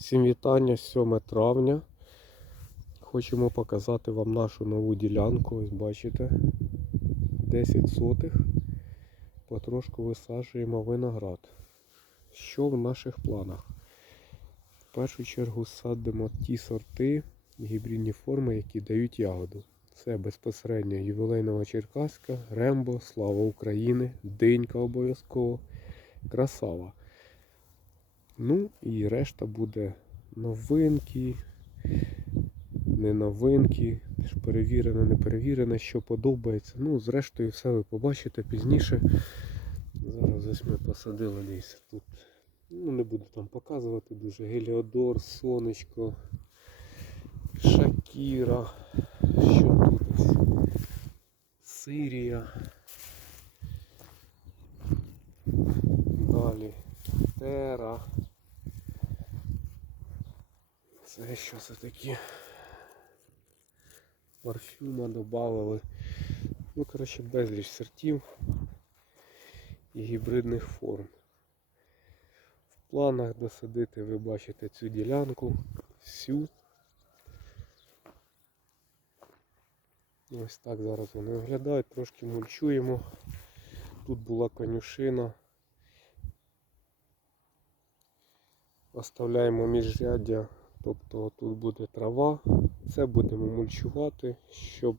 Всім вітання 7 травня. Хочемо показати вам нашу нову ділянку. Ось бачите, 10 сотих. Потрошку висаджуємо виноград. Що в наших планах? В першу чергу садимо ті сорти, гібридні форми, які дають ягоду. Це безпосередньо ювілейного Черкаська, Рембо, Слава України, Динька обов'язково, Красава. Ну і решта буде новинки, не новинки, перевірене, не перевірене, що подобається. Ну, зрештою, все ви побачите пізніше. Зараз ось ми посадили десь тут. Ну, не буду там показувати дуже. Геліодор, сонечко, Шакіра. Що тут ось? Сирія. Далі Тера. Це що це такі? Парфюма додавали. Ну, коротше, безліч сортів і гібридних форм. В планах досадити ви бачите цю ділянку всю. Ось так зараз вони виглядають, трошки мульчуємо. Тут була конюшина. Оставляємо міжряддя, тобто тут буде трава. Це будемо мульчувати, щоб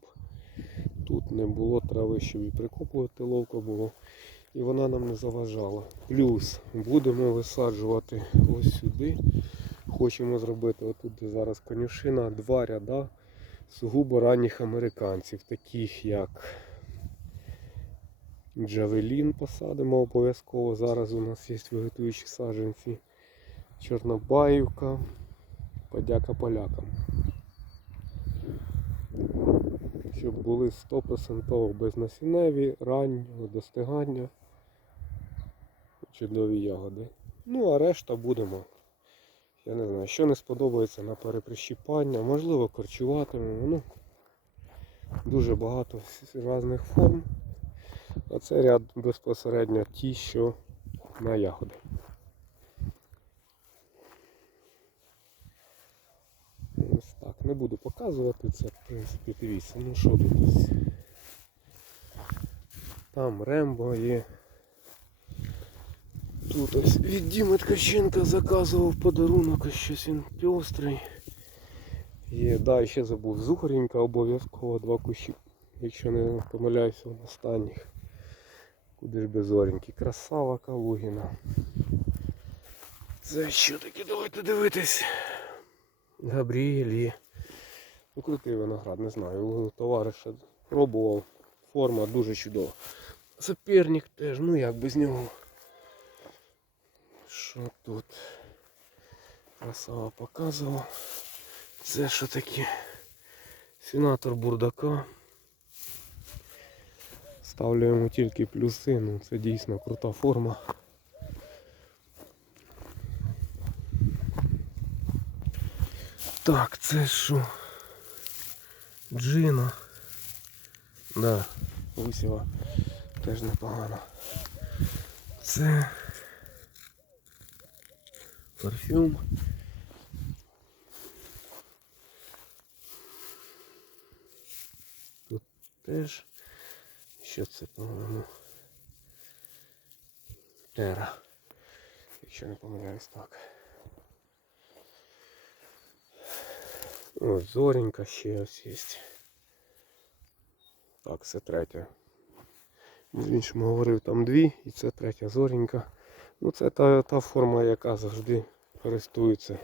тут не було трави, щоб і прикопувати ловко було. І вона нам не заважала. Плюс будемо висаджувати ось сюди. Хочемо зробити отут, де зараз конюшина, два ряда сугубо ранніх американців, таких як Джавелін посадимо обов'язково. Зараз у нас є вегетуючі саджанці. Чорнобаївка, подяка полякам. Щоб були 100% безнасінневі, раннього достигання, чудові ягоди. Ну, а решта будемо. Я не знаю, що не сподобається на переприщіпання, можливо, корчуватимемо. Ну, дуже багато різних форм. А це ряд безпосередньо ті, що на ягоди. Ось так. Не буду показувати це, в принципі, дивіться. Ну що тут. Там Рембо є. Тут ось від Діми Ткаченка заказував подарунок, щось він пестрий. Є, да, ще забув Зухаренька обов'язково два кущі, якщо не помиляюся в останніх. Куди ж без зореньки. Красава Калугіна. Це що таке? Давайте дивитись. Габріель є. Ну, крутий виноград, не знаю. Товариша пробував. Форма дуже чудова. Соперник теж, ну як без нього. Що тут? Красава показував. Це що таке? Сенатор Бурдака. Ставлю йому тільки плюси, ну це дійсно крута форма. Так, це що? Джина. Да, висіла теж непогано. Це парфюм. Тут теж. Що це, по-моєму? Тера. Якщо не помиляюсь так. О, зоренька ще ось є. Так, це третя. З іншим говорив там дві і це третя зоренька. Ну це та, та форма, яка завжди користується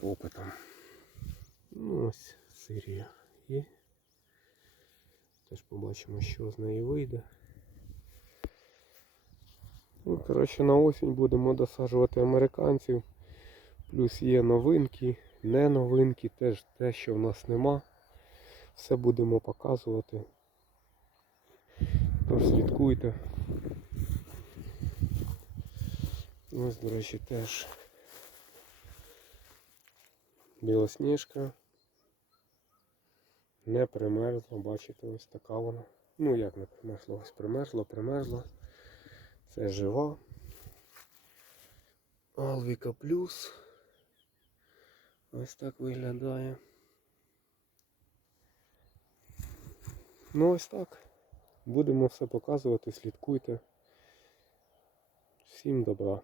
попитом. Ну ось Сирія є. Теж побачимо, що з неї вийде. Ну, коротше, на осінь будемо досаджувати американців. Плюс є новинки, не новинки, теж те, що в нас нема. Все будемо показувати. Тож слідкуйте. Ось, до речі, теж білосніжка. Не примерзла, бачите, ось така вона. Ну як не примерзла, ось примерзла, примерзла. Це жива. Алвіка плюс. Ось так виглядає. Ну ось так. Будемо все показувати, слідкуйте. Всім добра.